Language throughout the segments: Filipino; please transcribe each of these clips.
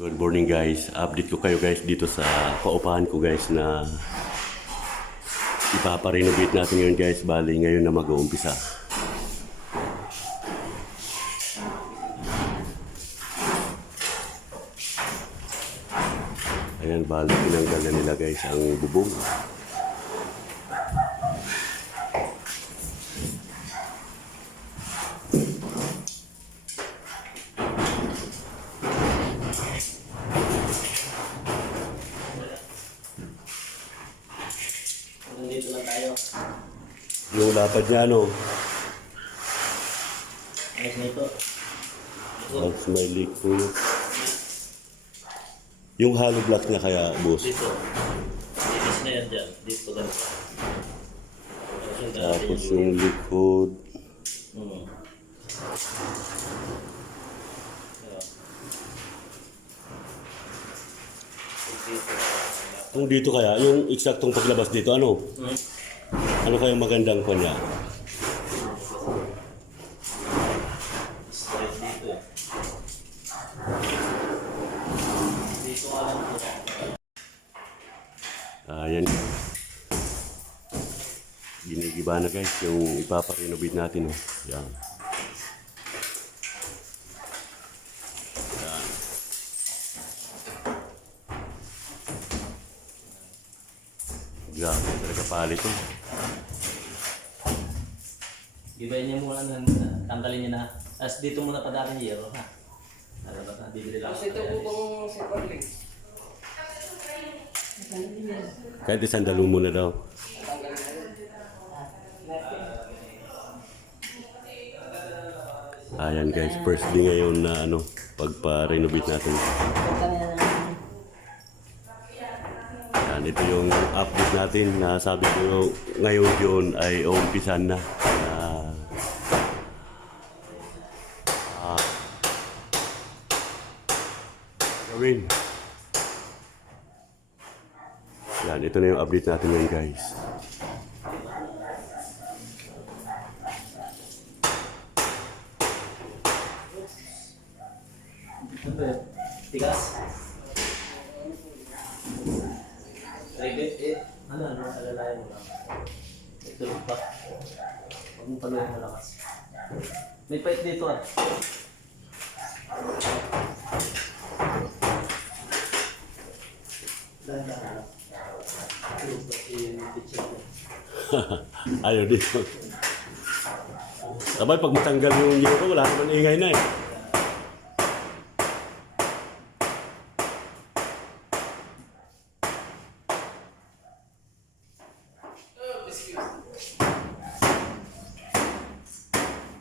Good morning guys, update ko kayo guys dito sa paupahan ko guys na ipaparenovate natin ngayon guys, bali ngayon na mag-uumpisa. Ayan, bali tinanggal na nila guys ang bubong. Nandito lang tayo. Yung lapad niya ano, Ayos na ito. that's my liquid. Yung hollow block niya kaya boss. Dito. Dito na yan dyan. Dito ganito. Tapos yung liquid. Hmm. Kung dito kaya, yung eksaktong paglabas dito, ano? Ano kayang magandang pa niya? Straight dito eh. Dito ka lang po. Ayan. Ginigiba na guys yung ipaparenovate natin. Oh. Yan. Yan. Grabe talaga palit oh. Gibayin niya muna na. Tanggalin niya na. Tapos dito muna pa dati yero ha. Ano ba na? Bibili lang. Tapos ito po bang si Corley? Kahit isang dalo muna daw. Ayan guys, first day ngayon na ano, pagpa-renovate natin. Yan, ito yung update natin na sabi ko ngayon yun ay umpisan na. Gawin. Yan, ito na yung update natin ngayon guys. Ano ba yun? Tigas? Ribet eh. Ano? Alalayan mo lang. Itulog pa. Huwag mong paluhin malakas. May pipe dito ah. Dahan-dahan. Tulog pa yung kitchen mo. Ayaw dito. Sabay, pag matanggal yung yero, wala naman ingay na eh.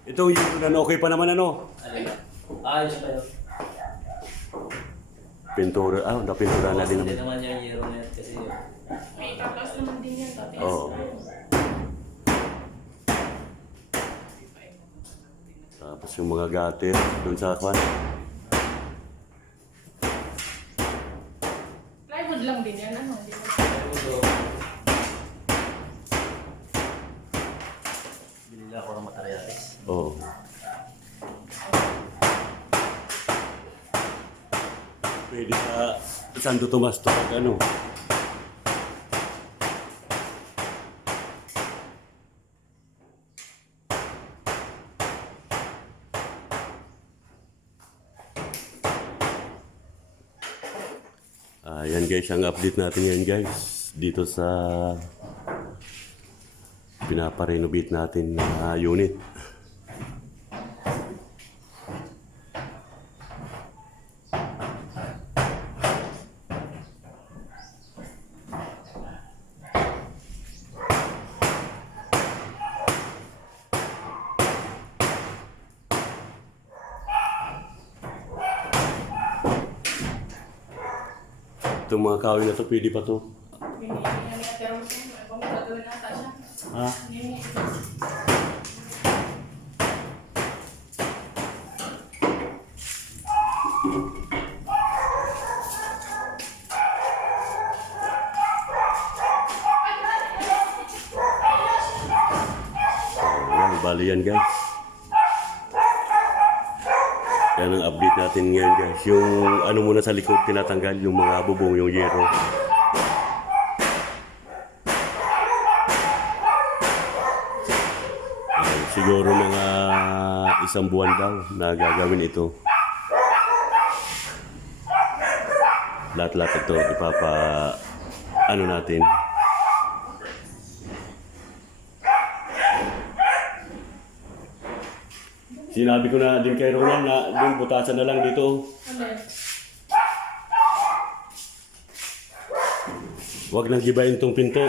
Itong yero na okay pa naman ano? Alin ba? Ayos pa yun. Pintura, napintura na din Hindi naman. naman yung yero na yun kasi yun. May kaklas naman din yan. Tapos Oo. Tapos yung mga gutter doon sa kwan. plywood lang din yan. Ano? Hindi mo Binili ako ng materialis. Oo. Pwede sa Santo Tomas to pag ano. Yan guys, ang update natin ngayon guys dito sa pinaparenovate natin na unit. Itong mga kahoy na to, pwede pa to. Hindi yan niya. Pero kung gagawin nata siya. Ha? Hindi. Bali yan guys. Yan ang update natin ngayon guys. Yung ano muna sa likod tinatanggal, yung mga bubong, yung yero. Siguro mga isang buwan daw na gagawin ito. Lahat-lahat ito ano natin. Sinabi ko na din kay Ronan na yung butasan na lang dito. Huwag nang gibayin tong pinto.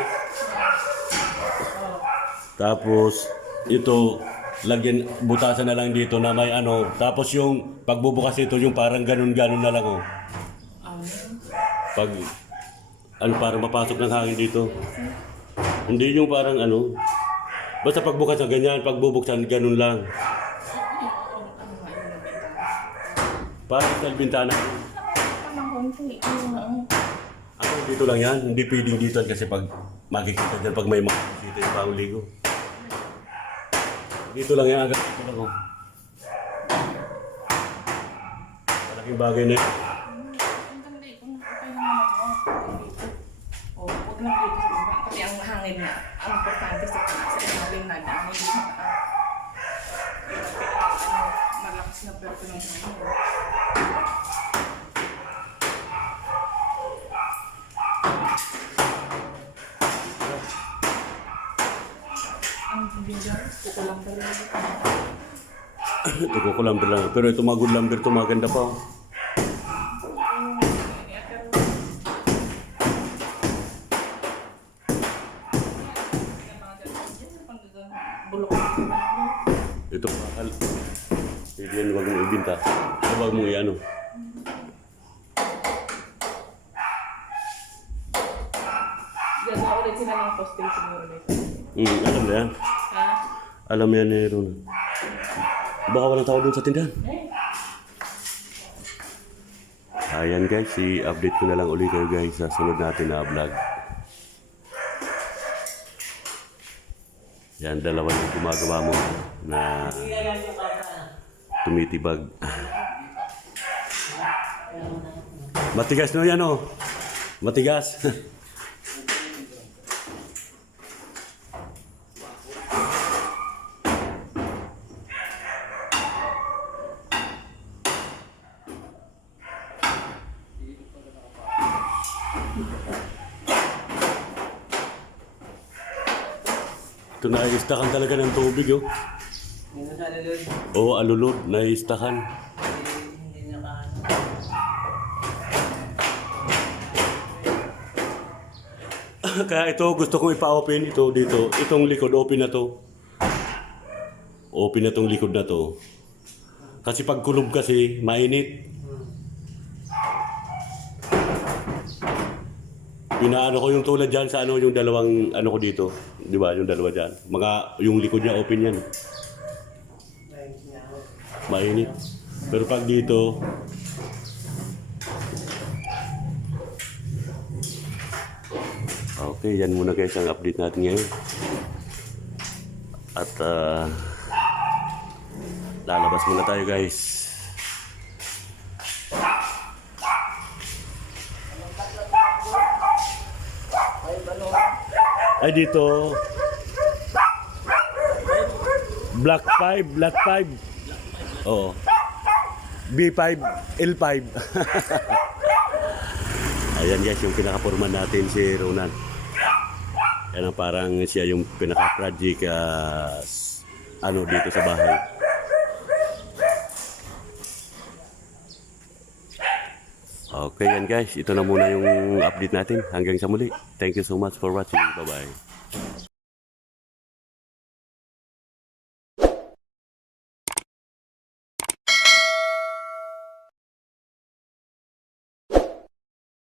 Tapos ito, lagyan, butasan na lang dito na may ano. Tapos yung pagbubukas ito, yung parang ganun-ganun na lang oh. Pag, ano, parang mapasok ng hangin dito. Hindi yung parang ano. Basta pagbukas na ganyan, pagbubuksan, ganun lang. Parang sa bintana. Ako dito lang yan, hindi pwedeng dito kasi pag makikita dyan pag may mga bisita yung bagong ligo. Dito lang yan, agad dito lang oh. Malaking bagay na yun. Huwag na dito. Kasi ang hangin na, ang importante sa ilalim na dami dito malakas na perto ng hangin. Ang bigar, kukulang pa rin. Ito ko lumber lang. Pero ito mga good lumber, ito maganda pa oh. Bulok. Ito mahal. Hindi yan, huwag mong ibinta. Huwag mong i-ano. Gagawa ulit sila ng posting siguro dito. Alam na yan. Ha? Alam yan eh, Ronan. Baka walang tao dun sa tindahan. Ayan guys, i-update ko na lang ulit kayo guys sa sunod natin na vlog. Yan, dalawa yung gumagawa mo na tumitibag. Matigas no yan oh. Matigas. Ito naistakan talaga ng tubig oh. Oo, alulod, naistakan. Kaya ito gusto kong ipa-open ito dito. Itong likod, open na to. Open na tong likod na to. Kasi pag kulob kasi, mainit. Pinaano ko yung tulad dyan sa ano, yung dalawang ano ko dito. Di ba, yung dalawa dyan. Yung likod niya open yan. Mainit. Pero pag dito, okay, yan muna guys ang update natin ngayon. At lalabas muna tayo guys. Ay dito Black 5, Black 5. Oo. B5, L5. Ayan guys, yung pinaka-forman natin si Ronan. Yan ang parang siya yung pinaka-project ano dito sa bahay. Okay yan guys, ito na muna yung update natin. Hanggang sa muli. Thank you so much for watching. Bye-bye.